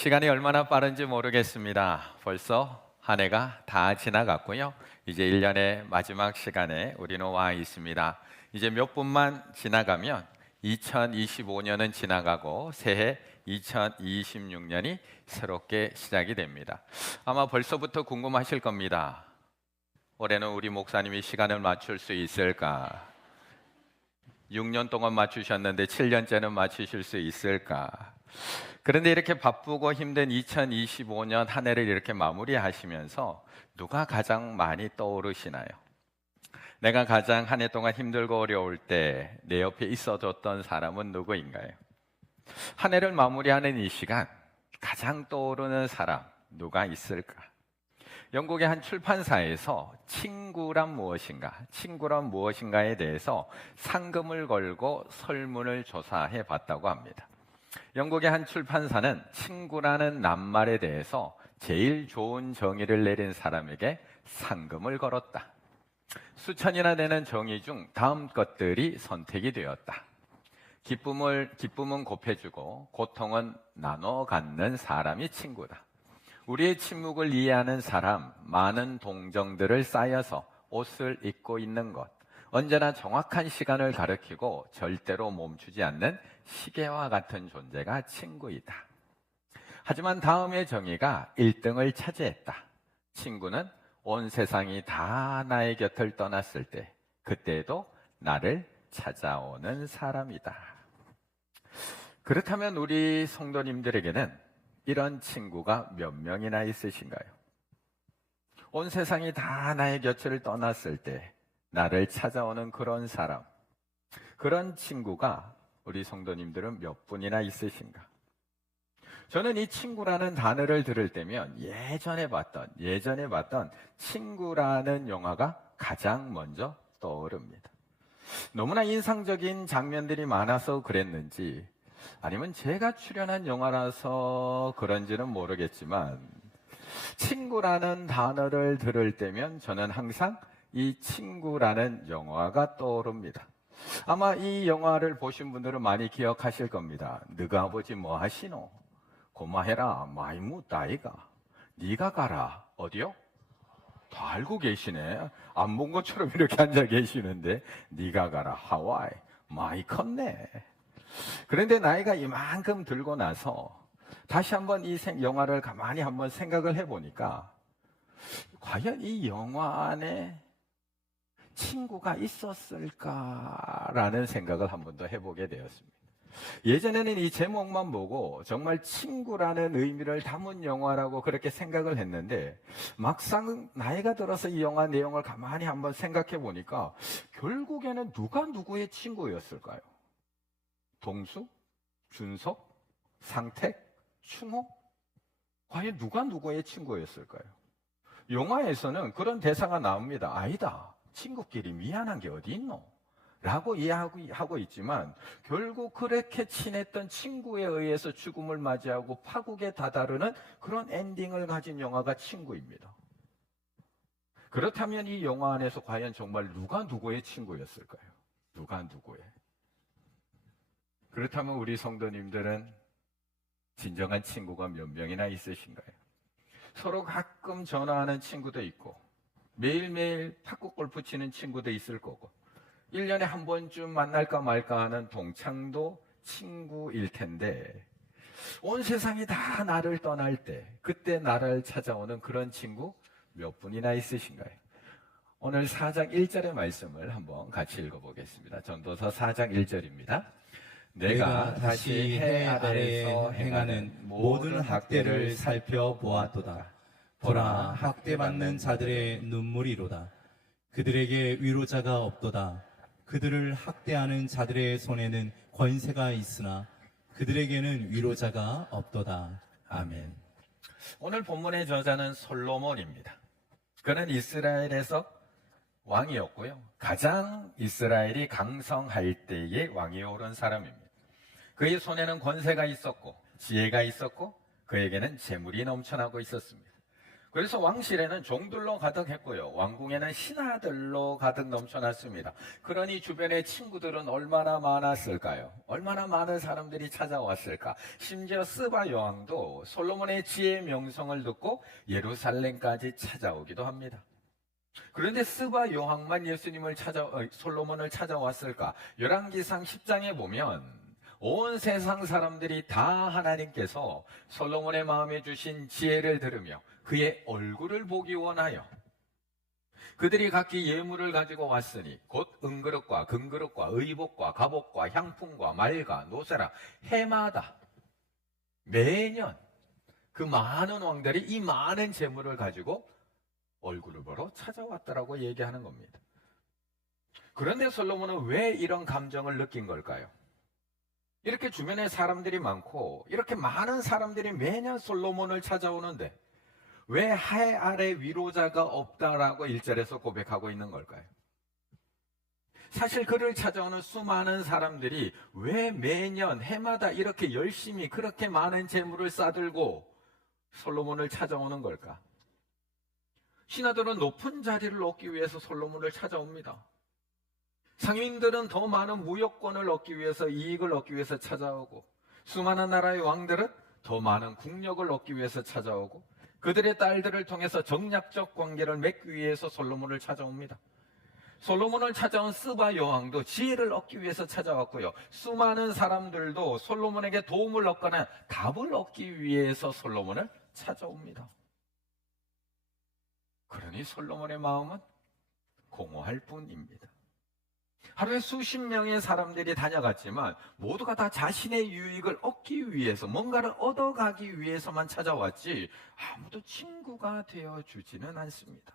시간이 얼마나 빠른지 모르겠습니다. 벌써 한 해가 다 지나갔고요. 이제 1년의 마지막 시간에 우리는 와 있습니다. 이제 몇 분만 지나가면 2025년은 지나가고 새해 2026년이 새롭게 시작이 됩니다. 아마 벌써부터 궁금하실 겁니다. 올해는 우리 목사님이 시간을 맞출 수 있을까? 6년 동안 맞추셨는데 7년째는 맞추실 수 있을까? 그런데 이렇게 바쁘고 힘든 2025년 한 해를 이렇게 마무리하시면서 누가 가장 많이 떠오르시나요? 내가 가장 한 해 동안 힘들고 어려울 때 내 옆에 있어줬던 사람은 누구인가요? 한 해를 마무리하는 이 시간 가장 떠오르는 사람 누가 있을까? 영국의 한 출판사에서 친구란 무엇인가에 대해서 상금을 걸고 설문을 조사해 봤다고 합니다. 영국의 한 출판사는 친구라는 낱말에 대해서 제일 좋은 정의를 내린 사람에게 상금을 걸었다. 수천이나 되는 정의 중 다음 것들이 선택이 되었다. 기쁨은 곱해주고 고통은 나눠 갖는 사람이 친구다. 우리의 침묵을 이해하는 사람, 많은 동정들을 쌓여서 옷을 입고 있는 것, 언제나 정확한 시간을 가리키고 절대로 멈추지 않는 시계와 같은 존재가 친구이다. 하지만 다음의 정의가 1등을 차지했다. 친구는 온 세상이 다 나의 곁을 떠났을 때, 그때에도 나를 찾아오는 사람이다. 그렇다면 우리 성도님들에게는 이런 친구가 몇 명이나 있으신가요? 온 세상이 다 나의 곁을 떠났을 때 나를 찾아오는 그런 사람, 그런 친구가 우리 성도님들은 몇 분이나 있으신가? 저는 이 친구라는 단어를 들을 때면 예전에 봤던 친구라는 영화가 가장 먼저 떠오릅니다. 너무나 인상적인 장면들이 많아서 그랬는지, 아니면 제가 출연한 영화라서 그런지는 모르겠지만 친구라는 단어를 들을 때면 저는 항상 이 친구라는 영화가 떠오릅니다. 아마 이 영화를 보신 분들은 많이 기억하실 겁니다. 너가 아버지 뭐 하시노? 고마해라 많이 묻다 아이가. 네가 가라 어디요? 다 알고 계시네. 안 본 것처럼 이렇게 앉아 계시는데 네가 가라 하와이 많이 컸네. 그런데 나이가 이만큼 들고 나서 다시 한번 이 영화를 가만히 한번 생각을 해보니까 과연 이 영화 안에 친구가 있었을까라는 생각을 한 번 더 해보게 되었습니다. 예전에는 이 제목만 보고 정말 친구라는 의미를 담은 영화라고 그렇게 생각을 했는데 막상 나이가 들어서 이 영화 내용을 가만히 한번 생각해 보니까 결국에는 누가 누구의 친구였을까요? 동수? 준석? 상택? 충호? 과연 누가 누구의 친구였을까요? 영화에서는 그런 대사가 나옵니다. 아니다. 친구끼리 미안한 게 어디 있노? 라고 이해하고 있지만 결국 그렇게 친했던 친구에 의해서 죽음을 맞이하고 파국에 다다르는 그런 엔딩을 가진 영화가 친구입니다. 그렇다면 이 영화 안에서 과연 정말 누가 누구의 친구였을까요? 누가 누구의? 그렇다면 우리 성도님들은 진정한 친구가 몇 명이나 있으신가요? 서로 가끔 전화하는 친구도 있고 매일매일 탁구 골프 치는 친구도 있을 거고 1년에 한 번쯤 만날까 말까 하는 동창도 친구일 텐데 온 세상이 다 나를 떠날 때 그때 나를 찾아오는 그런 친구 몇 분이나 있으신가요? 오늘 4장 1절의 말씀을 한번 같이 읽어보겠습니다. 전도서 4장 1절입니다. 내가 다시 해 아래에서 행하는 모든 학대를 살펴보았도다. 보라, 학대받는 자들의 눈물이로다. 그들에게 위로자가 없도다. 그들을 학대하는 자들의 손에는 권세가 있으나 그들에게는 위로자가 없도다. 아멘. 오늘 본문의 저자는 솔로몬입니다. 그는 이스라엘에서 왕이었고요. 가장 이스라엘이 강성할 때의 왕위에 오른 사람입니다. 그의 손에는 권세가 있었고 지혜가 있었고 그에게는 재물이 넘쳐나고 있었습니다. 그래서 왕실에는 종들로 가득했고요. 왕궁에는 신하들로 가득 넘쳐났습니다. 그러니 주변의 친구들은 얼마나 많았을까요? 얼마나 많은 사람들이 찾아왔을까? 심지어 스바 여왕도 솔로몬의 지혜의 명성을 듣고 예루살렘까지 찾아오기도 합니다. 그런데 스바 여왕만 솔로몬을 찾아왔을까? 열왕기상 10장에 보면 온 세상 사람들이 다 하나님께서 솔로몬의 마음에 주신 지혜를 들으며 그의 얼굴을 보기 원하여 그들이 각기 예물을 가지고 왔으니 곧 은그릇과 금그릇과 의복과 갑옷과 향품과 말과 노새라 해마다 매년 그 많은 왕들이 이 많은 재물을 가지고 얼굴을 보러 찾아왔다라고 얘기하는 겁니다. 그런데 솔로몬은 왜 이런 감정을 느낀 걸까요? 이렇게 주변에 사람들이 많고 이렇게 많은 사람들이 매년 솔로몬을 찾아오는데 왜 해 아래 위로자가 없다라고 1절에서 고백하고 있는 걸까요? 사실 그를 찾아오는 수많은 사람들이 왜 매년 해마다 이렇게 열심히 그렇게 많은 재물을 싸들고 솔로몬을 찾아오는 걸까? 신하들은 높은 자리를 얻기 위해서 솔로몬을 찾아옵니다. 상인들은 더 많은 무역권을 얻기 위해서, 이익을 얻기 위해서 찾아오고, 수많은 나라의 왕들은 더 많은 국력을 얻기 위해서 찾아오고, 그들의 딸들을 통해서 정략적 관계를 맺기 위해서 솔로몬을 찾아옵니다. 솔로몬을 찾아온 스바 여왕도 지혜를 얻기 위해서 찾아왔고요. 수많은 사람들도 솔로몬에게 도움을 얻거나 답을 얻기 위해서 솔로몬을 찾아옵니다. 그러니 솔로몬의 마음은 공허할 뿐입니다. 하루에 수십 명의 사람들이 다녀갔지만 모두가 다 자신의 유익을 얻기 위해서, 뭔가를 얻어가기 위해서만 찾아왔지 아무도 친구가 되어주지는 않습니다.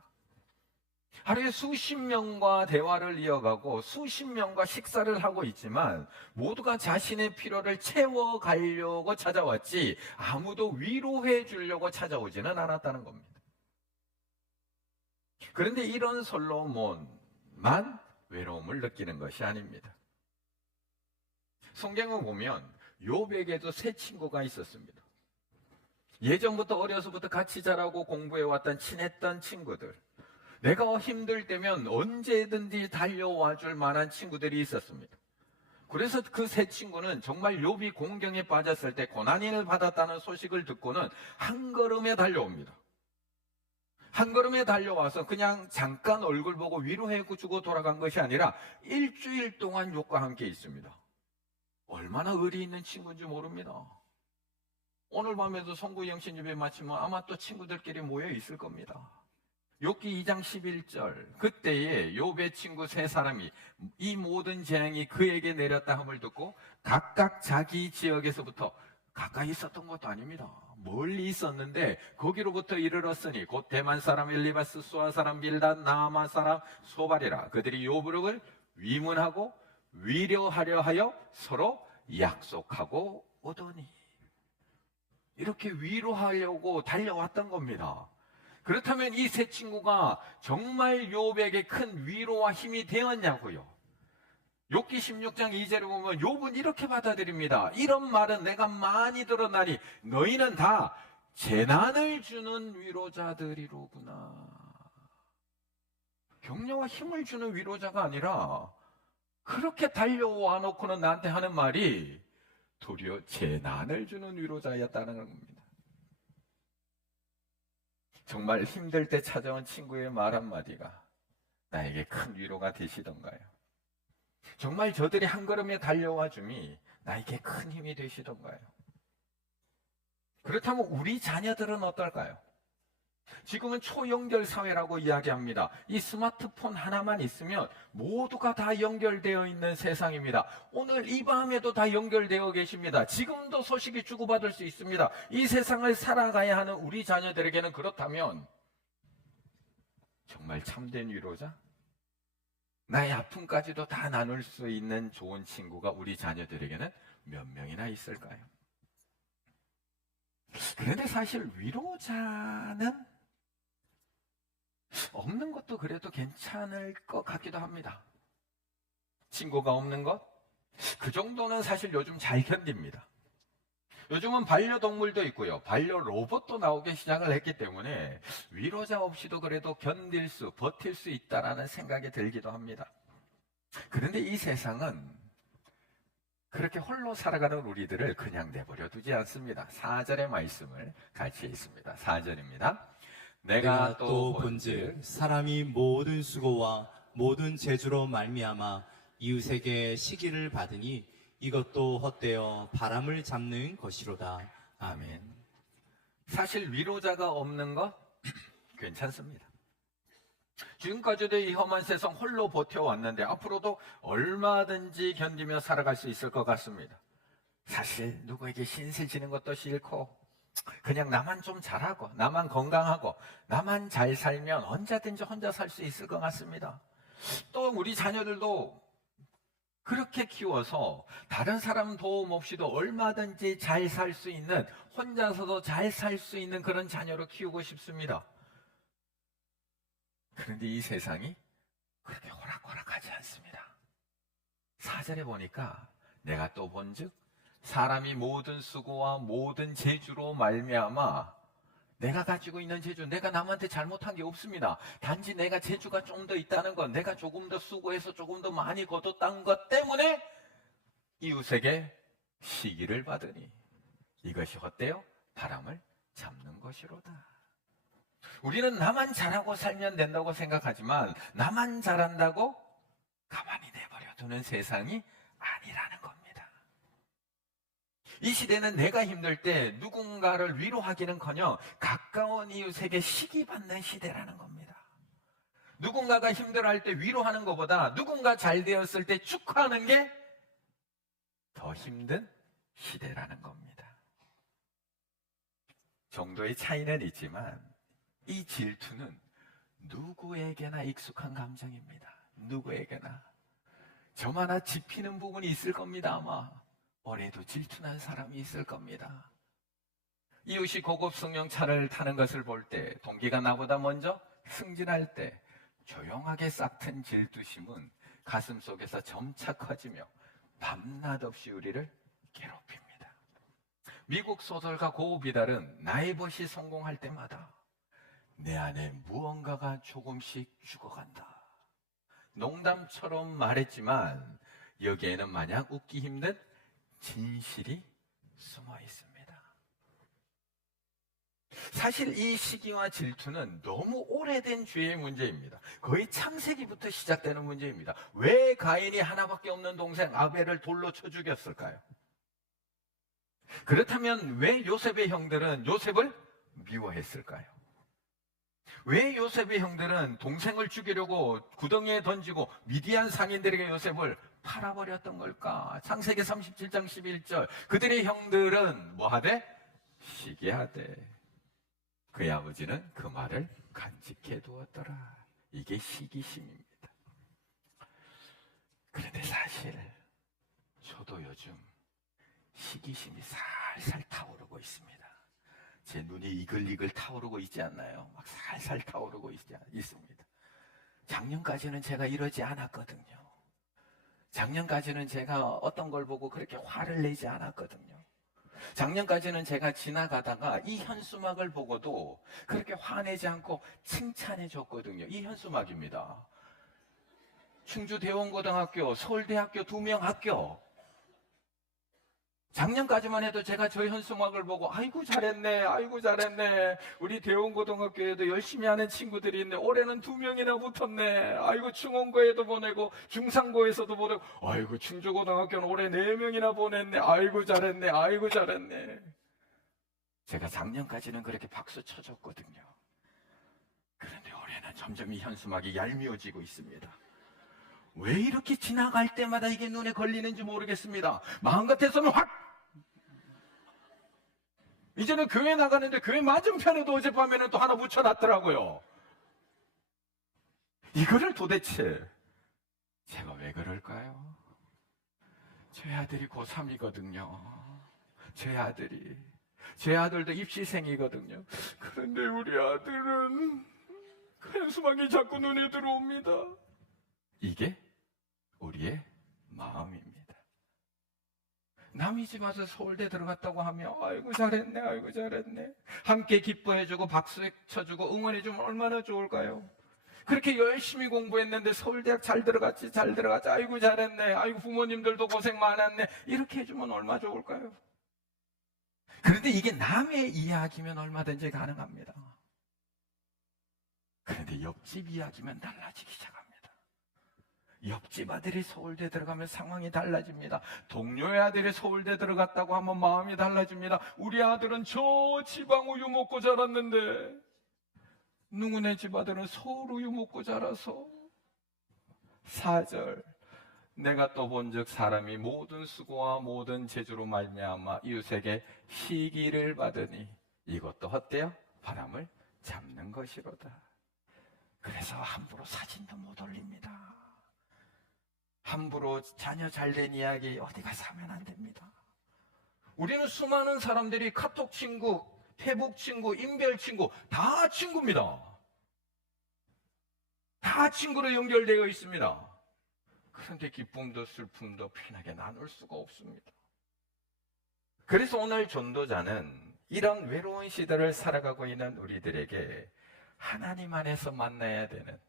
하루에 수십 명과 대화를 이어가고 수십 명과 식사를 하고 있지만 모두가 자신의 필요를 채워가려고 찾아왔지 아무도 위로해 주려고 찾아오지는 않았다는 겁니다. 그런데 이런 솔로몬만 외로움을 느끼는 것이 아닙니다. 성경을 보면 욥에게도 세 친구가 있었습니다. 예전부터 어려서부터 같이 자라고 공부해왔던 친했던 친구들, 내가 힘들 때면 언제든지 달려와 줄 만한 친구들이 있었습니다. 그래서 그 세 친구는 정말 욥이 공경에 빠졌을 때 고난을 받았다는 소식을 듣고는 한 걸음에 달려옵니다. 한 걸음에 달려와서 그냥 잠깐 얼굴 보고 위로해주고 돌아간 것이 아니라 일주일 동안 욥과 함께 있습니다. 얼마나 의리 있는 친구인지 모릅니다. 오늘 밤에도 성구 영신 예배 마치면 아마 또 친구들끼리 모여 있을 겁니다. 욥기 2장 11절, 그때에 욥의 친구 세 사람이 이 모든 재앙이 그에게 내렸다 함을 듣고 각각 자기 지역에서부터, 가까이 있었던 것도 아닙니다, 멀리 있었는데 거기로부터 이르렀으니 곧 대만 사람 엘리바스, 수아 사람 빌닷, 나아마 사람 소발이라. 그들이 욥을 위문하고 위로하려 하여 서로 약속하고 오더니. 이렇게 위로하려고 달려왔던 겁니다. 그렇다면 이 세 친구가 정말 욥에게 큰 위로와 힘이 되었냐고요? 욥기 16장 2절에 보면 욥은 이렇게 받아들입니다. 이런 말은 내가 많이 들었나니 너희는 다 재난을 주는 위로자들이로구나. 격려와 힘을 주는 위로자가 아니라 그렇게 달려와 놓고는 나한테 하는 말이 도리어 재난을 주는 위로자였다는 겁니다. 정말 힘들 때 찾아온 친구의 말 한마디가 나에게 큰 위로가 되시던가요? 정말 저들이 한 걸음에 달려와 줌이 나에게 큰 힘이 되시던가요? 그렇다면 우리 자녀들은 어떨까요? 지금은 초연결 사회라고 이야기합니다. 이 스마트폰 하나만 있으면 모두가 다 연결되어 있는 세상입니다. 오늘 이 밤에도 다 연결되어 계십니다. 지금도 소식이 주고받을 수 있습니다. 이 세상을 살아가야 하는 우리 자녀들에게는 그렇다면 정말 참된 위로자? 나의 아픔까지도 다 나눌 수 있는 좋은 친구가 우리 자녀들에게는 몇 명이나 있을까요? 그런데 사실 위로자는 없는 것도 그래도 괜찮을 것 같기도 합니다. 친구가 없는 것? 그 정도는 사실 요즘 잘 견딥니다. 요즘은 반려동물도 있고요. 반려 로봇도 나오기 시작을 했기 때문에 위로자 없이도 그래도 버틸 수 있다라는 생각이 들기도 합니다. 그런데 이 세상은 그렇게 홀로 살아가는 우리들을 그냥 내버려 두지 않습니다. 4절의 말씀을 같이 읽습니다. 4절입니다. 내가 또 본즉 사람이 모든 수고와 모든 재주로 말미암아 이웃에게 시기를 받으니 이것도 헛되어 바람을 잡는 것이로다. 아멘. 사실 위로자가 없는 것 괜찮습니다. 지금까지도 이 험한 세상 홀로 버텨왔는데 앞으로도 얼마든지 견디며 살아갈 수 있을 것 같습니다. 사실 누구에게 신세 지는 것도 싫고 그냥 나만 좀 잘하고 나만 건강하고 나만 잘 살면 언제든지 혼자 살 수 있을 것 같습니다. 또 우리 자녀들도 그렇게 키워서 다른 사람 도움 없이도 얼마든지 잘 살 수 있는, 혼자서도 잘 살 수 있는 그런 자녀로 키우고 싶습니다. 그런데 이 세상이 그렇게 호락호락하지 않습니다. 4절에 보니까 내가 또 본즉 사람이 모든 수고와 모든 재주로 말미암아, 내가 가지고 있는 재주, 내가 남한테 잘못한 게 없습니다. 단지 내가 재주가 좀 더 있다는 것, 내가 조금 더 수고해서 조금 더 많이 거뒀다는 것 때문에 이웃에게 시기를 받으니 이것이 헛되어 바람을 잡는 것이로다. 우리는 나만 잘하고 살면 된다고 생각하지만 나만 잘한다고 가만히 내버려 두는 세상이 아니라는 겁니다. 이 시대는 내가 힘들 때 누군가를 위로하기는커녕 가까운 이웃에게 시기받는 시대라는 겁니다. 누군가가 힘들어할 때 위로하는 것보다 누군가 잘 되었을 때 축하하는 게 더 힘든 시대라는 겁니다. 정도의 차이는 있지만 이 질투는 누구에게나 익숙한 감정입니다. 누구에게나. 저마다 짚히는 부분이 있을 겁니다. 아마 올해도 질투난 사람이 있을 겁니다. 이웃이 고급 승용차를 타는 것을 볼 때, 동기가 나보다 먼저 승진할 때 조용하게 싹튼 질투심은 가슴 속에서 점차 커지며 밤낮 없이 우리를 괴롭힙니다. 미국 소설가 고비달은 나의 벗이 성공할 때마다 내 안에 무언가가 조금씩 죽어간다. 농담처럼 말했지만 여기에는 마냥 웃기 힘든 진실이 숨어 있습니다. 사실 이 시기와 질투는 너무 오래된 죄의 문제입니다. 거의 창세기부터 시작되는 문제입니다. 왜 가인이 하나밖에 없는 동생 아벨을 돌로 쳐 죽였을까요? 그렇다면 왜 요셉의 형들은 요셉을 미워했을까요? 왜 요셉의 형들은 동생을 죽이려고 구덩이에 던지고 미디안 상인들에게 요셉을 팔아버렸던 걸까? 창세기 37장 11절, 그들의 형들은 뭐하되? 시기하되 그의 아버지는 그 말을 간직해 두었더라. 이게 시기심입니다. 그런데 사실 저도 요즘 시기심이 살살 타오르고 있습니다. 제 눈이 이글이글 타오르고 있지 않나요? 막 살살 타오르고 있습니다. 작년까지는 제가 이러지 않았거든요. 작년까지는 제가 어떤 걸 보고 그렇게 화를 내지 않았거든요. 작년까지는 제가 지나가다가 이 현수막을 보고도 그렇게 화내지 않고 칭찬해 줬거든요. 이 현수막입니다. 충주대원고등학교, 서울대학교 2명 학교. 작년까지만 해도 제가 저 현수막을 보고 아이고 잘했네, 아이고 잘했네, 우리 대원고등학교에도 열심히 하는 친구들이 있네, 올해는 2명이나 붙었네, 아이고 충원고에도 보내고 중상고에서도 보내고, 아이고 충주고등학교는 올해 4명이나 보냈네, 아이고 잘했네, 아이고 잘했네. 제가 작년까지는 그렇게 박수 쳐줬거든요. 그런데 올해는 점점 이 현수막이 얄미워지고 있습니다. 왜 이렇게 지나갈 때마다 이게 눈에 걸리는지 모르겠습니다. 마음 같아서는 확! 이제는 교회 나가는데 교회 맞은편에도 어젯밤에는 또 하나 붙여놨더라고요. 이거를 도대체 제가 왜 그럴까요? 제 아들이 고3이거든요. 제 아들도 입시생이거든요. 그런데 우리 아들은 현수막이 자꾸 눈에 들어옵니다. 이게 우리의 마음입니다. 남이 집 와서 서울대 들어갔다고 하면 아이고 잘했네, 아이고 잘했네. 함께 기뻐해주고 박수 쳐주고 응원해주면 얼마나 좋을까요? 그렇게 열심히 공부했는데 서울대학 잘 들어갔지, 잘 들어갔지, 아이고 잘했네, 아이고 부모님들도 고생 많았네, 이렇게 해주면 얼마나 좋을까요? 그런데 이게 남의 이야기면 얼마든지 가능합니다. 그런데 옆집 이야기면 달라지기 시작합니다. 옆집 아들이 서울대 들어가면 상황이 달라집니다. 동료의 아들이 서울대 들어갔다고 하면 마음이 달라집니다. 우리 아들은 저 지방 우유 먹고 자랐는데 누구네 집 아들은 서울 우유 먹고 자라서. 4절, 내가 또 본즉 사람이 모든 수고와 모든 재주로 말미암아 이웃에게 시기를 받으니 이것도 헛되어 바람을 잡는 것이로다. 그래서 함부로 사진도 못 올립니다. 함부로 자녀 잘된 이야기 어디 가서 하면 안 됩니다. 우리는 수많은 사람들이 카톡 친구, 페북 친구, 인별 친구 다 친구입니다. 다 친구로 연결되어 있습니다. 그런데 기쁨도 슬픔도 편하게 나눌 수가 없습니다. 그래서 오늘 전도자는 이런 외로운 시대를 살아가고 있는 우리들에게 하나님 안에서 만나야 되는,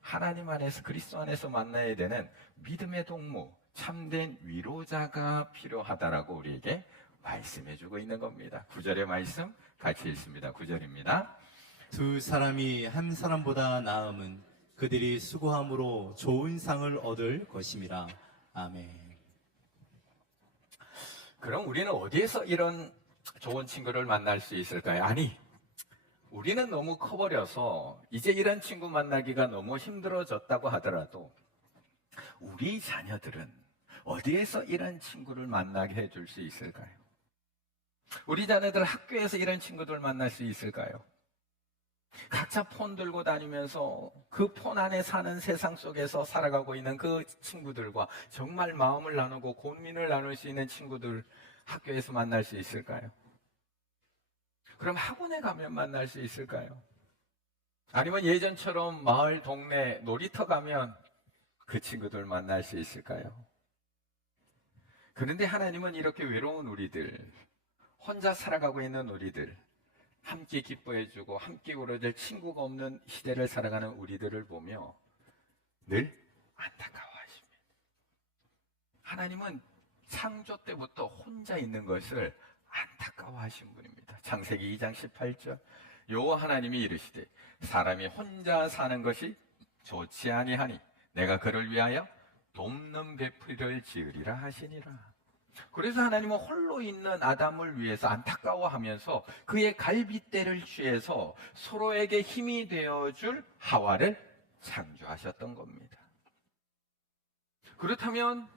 하나님 안에서, 그리스도 안에서 만나야 되는 믿음의 동무, 참된 위로자가 필요하다라고 우리에게 말씀해주고 있는 겁니다. 9절의 말씀 같이 읽습니다. 9절입니다. 두 사람이 한 사람보다 나음은 그들이 수고함으로 좋은 상을 얻을 것임이라. 아멘. 그럼 우리는 어디에서 이런 좋은 친구를 만날 수 있을까요? 아니, 우리는 너무 커버려서 이제 이런 친구 만나기가 너무 힘들어졌다고 하더라도 우리 자녀들은 어디에서 이런 친구를 만나게 해줄 수 있을까요? 우리 자녀들 학교에서 이런 친구들 만날 수 있을까요? 각자 폰 들고 다니면서 그 폰 안에 사는 세상 속에서 살아가고 있는 그 친구들과 정말 마음을 나누고 고민을 나눌 수 있는 친구들 학교에서 만날 수 있을까요? 그럼 학원에 가면 만날 수 있을까요? 아니면 예전처럼 마을, 동네, 놀이터 가면 그 친구들 만날 수 있을까요? 그런데 하나님은 이렇게 외로운 우리들, 혼자 살아가고 있는 우리들, 함께 기뻐해주고 함께 울어줄 친구가 없는 시대를 살아가는 우리들을 보며 늘 안타까워하십니다. 하나님은 창조 때부터 혼자 있는 것을 안타까워하신 분입니다. 창세기 2장 18절, 여호와 하나님이 이르시되 사람이 혼자 사는 것이 좋지 아니하니 내가 그를 위하여 돕는 배풀을 지으리라 하시니라. 그래서 하나님은 홀로 있는 아담을 위해서 안타까워하면서 그의 갈빗대를 취해서 서로에게 힘이 되어줄 하와를 창조하셨던 겁니다. 그렇다면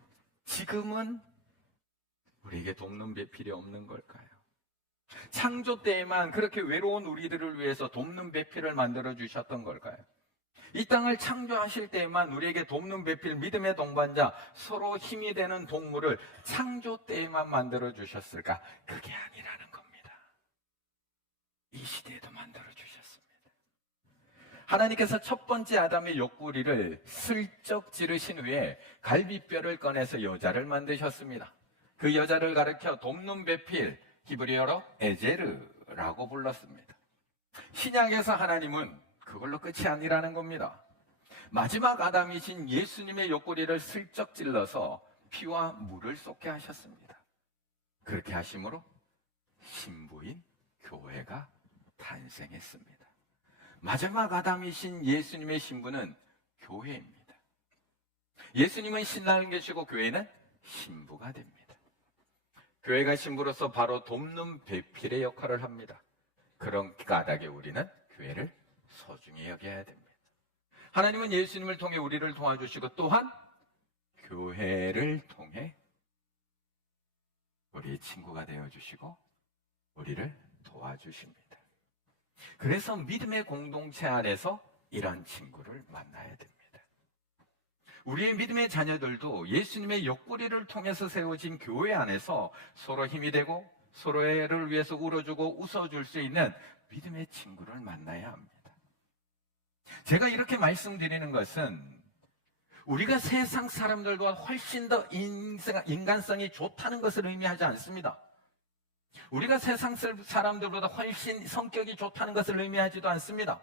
지금은 우리에게 돕는 배필이 없는 걸까요? 창조 때에만 그렇게 외로운 우리들을 위해서 돕는 배필을 만들어 주셨던 걸까요? 이 땅을 창조하실 때에만 우리에게 돕는 배필, 믿음의 동반자, 서로 힘이 되는 동물을 창조 때에만 만들어 주셨을까? 그게 아니라는 겁니다. 이 시대에도 만들어 주셨습니다. 하나님께서 첫 번째 아담의 옆구리를 슬쩍 찌르신 후에 갈비뼈를 꺼내서 여자를 만드셨습니다. 그 여자를 가리켜 돕는 배필, 히브리어로 에제르라고 불렀습니다. 신약에서 하나님은 그걸로 끝이 아니라는 겁니다. 마지막 아담이신 예수님의 옆구리를 슬쩍 찔러서 피와 물을 쏟게 하셨습니다. 그렇게 하심으로 신부인 교회가 탄생했습니다. 마지막 아담이신 예수님의 신부는 교회입니다. 예수님은 신랑이 계시고 교회는 신부가 됩니다. 교회가 신부로서 바로 돕는 배필의 역할을 합니다. 그런 까닭에 우리는 교회를 소중히 여겨야 됩니다. 하나님은 예수님을 통해 우리를 도와주시고 또한 교회를 통해 우리의 친구가 되어주시고 우리를 도와주십니다. 그래서 믿음의 공동체 안에서 이런 친구를 만나야 됩니다. 우리의 믿음의 자녀들도 예수님의 옆구리를 통해서 세워진 교회 안에서 서로 힘이 되고 서로를 위해서 울어주고 웃어줄 수 있는 믿음의 친구를 만나야 합니다. 제가 이렇게 말씀드리는 것은 우리가 세상 사람들과 훨씬 더 인간성이 좋다는 것을 의미하지 않습니다. 우리가 세상 사람들보다 훨씬 성격이 좋다는 것을 의미하지도 않습니다.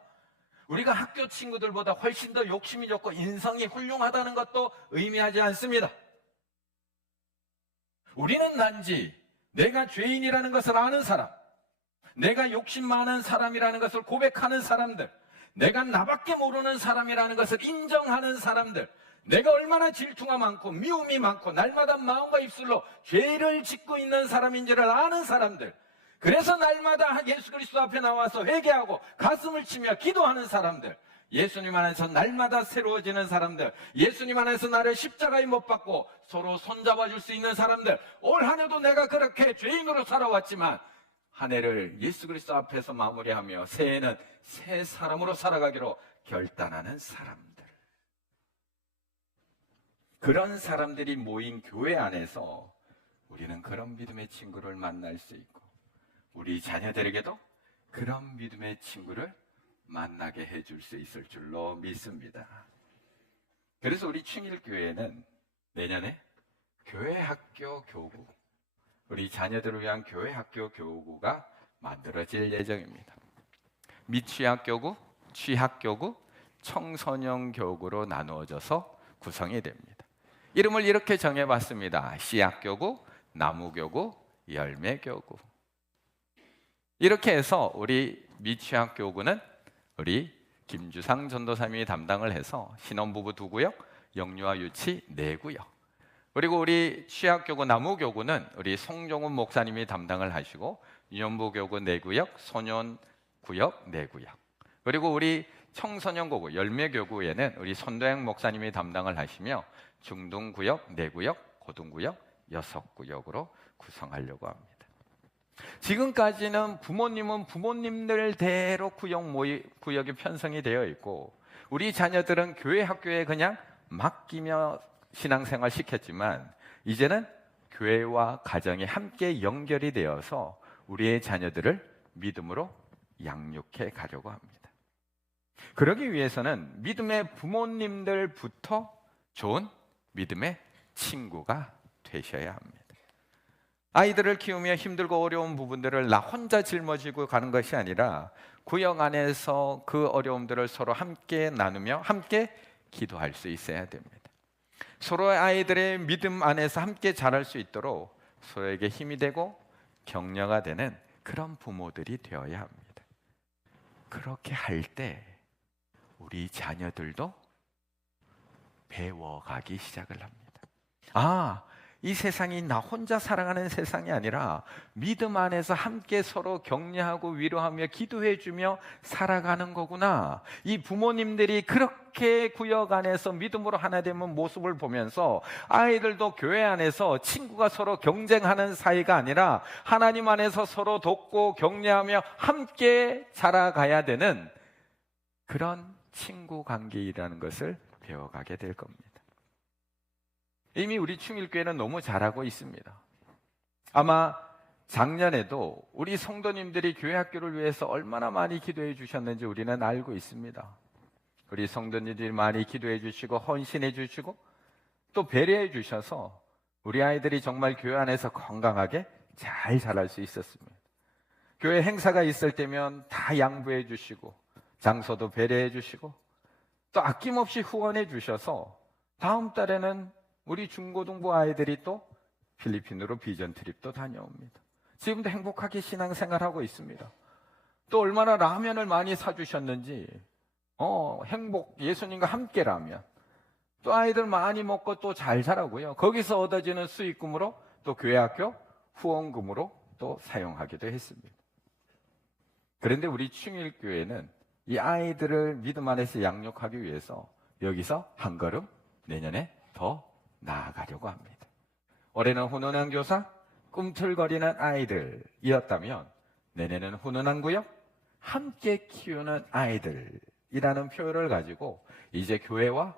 우리가 학교 친구들보다 훨씬 더 욕심이 좋고 인성이 훌륭하다는 것도 의미하지 않습니다. 우리는 단지 내가 죄인이라는 것을 아는 사람, 내가 욕심 많은 사람이라는 것을 고백하는 사람들, 내가 나밖에 모르는 사람이라는 것을 인정하는 사람들, 내가 얼마나 질투가 많고 미움이 많고 날마다 마음과 입술로 죄를 짓고 있는 사람인지를 아는 사람들, 그래서 날마다 예수 그리스도 앞에 나와서 회개하고 가슴을 치며 기도하는 사람들, 예수님 안에서 날마다 새로워지는 사람들, 예수님 안에서 나를 십자가에 못 박고 서로 손잡아줄 수 있는 사람들, 올 한 해도 내가 그렇게 죄인으로 살아왔지만 한 해를 예수 그리스도 앞에서 마무리하며 새해는 새 사람으로 살아가기로 결단하는 사람들, 그런 사람들이 모인 교회 안에서 우리는 그런 믿음의 친구를 만날 수 있고 우리 자녀들에게도 그런 믿음의 친구를 만나게 해줄 수 있을 줄로 믿습니다. 그래서 우리 충일교회는 내년에 교회학교 교구, 우리 자녀들을 위한 교회학교 교구가 만들어질 예정입니다. 미취학교구, 취학교구, 청소년교구로 나누어져서 구성이 됩니다. 이름을 이렇게 정해봤습니다. 씨앗교구, 나무교구, 열매교구. 이렇게 해서 우리 미취학교구는 우리 김주상 전도사님이 담당을 해서 신혼부부 2구역, 영유아 유치 4구역, 그리고 우리 취학교구 나무교구는 우리 송종훈 목사님이 담당을 하시고 유년부교구 4구역, 소년구역 4구역, 그리고 우리 청소년교구 열매교구에는 우리 손도행 목사님이 담당을 하시며 중등구역 4구역, 고등구역 6구역으로 구성하려고 합니다. 지금까지는 부모님은 부모님들대로 구역이 편성이 되어 있고 우리 자녀들은 교회 학교에 그냥 맡기며 신앙생활 시켰지만 이제는 교회와 가정이 함께 연결이 되어서 우리의 자녀들을 믿음으로 양육해 가려고 합니다. 그러기 위해서는 믿음의 부모님들부터 좋은 믿음의 친구가 되셔야 합니다. 아이들을 키우며 힘들고 어려운 부분들을 나 혼자 짊어지고 가는 것이 아니라 구역 안에서 그 어려움들을 서로 함께 나누며 함께 기도할 수 있어야 됩니다. 서로의 아이들의 믿음 안에서 함께 자랄 수 있도록 서로에게 힘이 되고 격려가 되는 그런 부모들이 되어야 합니다. 그렇게 할 때 우리 자녀들도 배워가기 시작을 합니다. 이 세상이 나 혼자 살아가는 세상이 아니라 믿음 안에서 함께 서로 격려하고 위로하며 기도해주며 살아가는 거구나. 이 부모님들이 그렇게 구역 안에서 믿음으로 하나 되는 모습을 보면서 아이들도 교회 안에서 친구가 서로 경쟁하는 사이가 아니라 하나님 안에서 서로 돕고 격려하며 함께 자라가야 되는 그런 친구 관계라는 것을 배워가게 될 겁니다. 이미 우리 충일교회는 너무 잘하고 있습니다. 아마 작년에도 우리 성도님들이 교회 학교를 위해서 얼마나 많이 기도해 주셨는지 우리는 알고 있습니다. 우리 성도님들이 많이 기도해 주시고 헌신해 주시고 또 배려해 주셔서 우리 아이들이 정말 교회 안에서 건강하게 잘 자랄 수 있었습니다. 교회 행사가 있을 때면 다 양보해 주시고 장소도 배려해 주시고 또 아낌없이 후원해 주셔서 다음 달에는 우리 중고등부 아이들이 또 필리핀으로 비전 트립도 다녀옵니다. 지금도 행복하게 신앙생활하고 있습니다. 또 얼마나 라면을 많이 사주셨는지 행복, 예수님과 함께 라면 또 아이들 많이 먹고 또 잘 자라고요. 거기서 얻어지는 수익금으로 또 교회학교 후원금으로 또 사용하기도 했습니다. 그런데 우리 충일교회는 이 아이들을 믿음 안에서 양육하기 위해서 여기서 한 걸음 내년에 더 나아가려고 합니다. 올해는 훈훈한 교사, 꿈틀거리는 아이들이었다면 내년에는 훈훈한 구역, 함께 키우는 아이들이라는 표현을 가지고 이제 교회와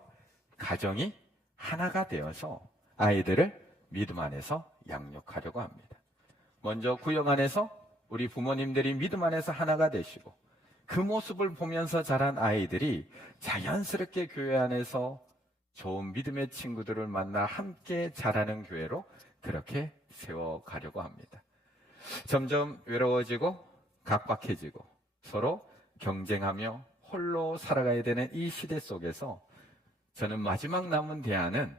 가정이 하나가 되어서 아이들을 믿음 안에서 양육하려고 합니다. 먼저 구역 안에서 우리 부모님들이 믿음 안에서 하나가 되시고 그 모습을 보면서 자란 아이들이 자연스럽게 교회 안에서 좋은 믿음의 친구들을 만나 함께 자라는 교회로 그렇게 세워가려고 합니다. 점점 외로워지고 각박해지고 서로 경쟁하며 홀로 살아가야 되는 이 시대 속에서 저는 마지막 남은 대안은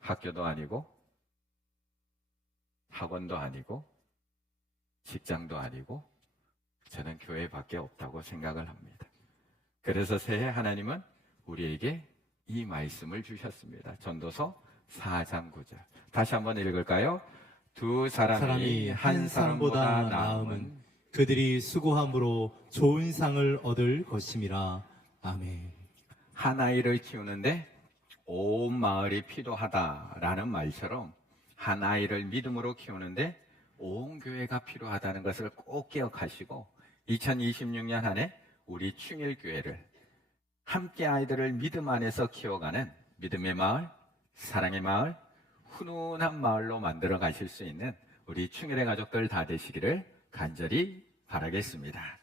학교도 아니고 학원도 아니고 직장도 아니고 저는 교회밖에 없다고 생각을 합니다. 그래서 새해 하나님은 우리에게 이 말씀을 주셨습니다. 전도서 4장 9절. 다시 한번 읽을까요? 두 사람이 한 사람보다 나음은 그들이 수고함으로 좋은 상을 얻을 것임이라. 아멘. 한 아이를 키우는데 온 마을이 필요하다라는 말처럼 한 아이를 믿음으로 키우는데 온 교회가 필요하다는 것을 꼭 기억하시고 2026년 한 해 우리 충일교회를 함께 아이들을 믿음 안에서 키워가는 믿음의 마을, 사랑의 마을, 훈훈한 마을로 만들어 가실 수 있는 우리 충일의 가족들 다 되시기를 간절히 바라겠습니다.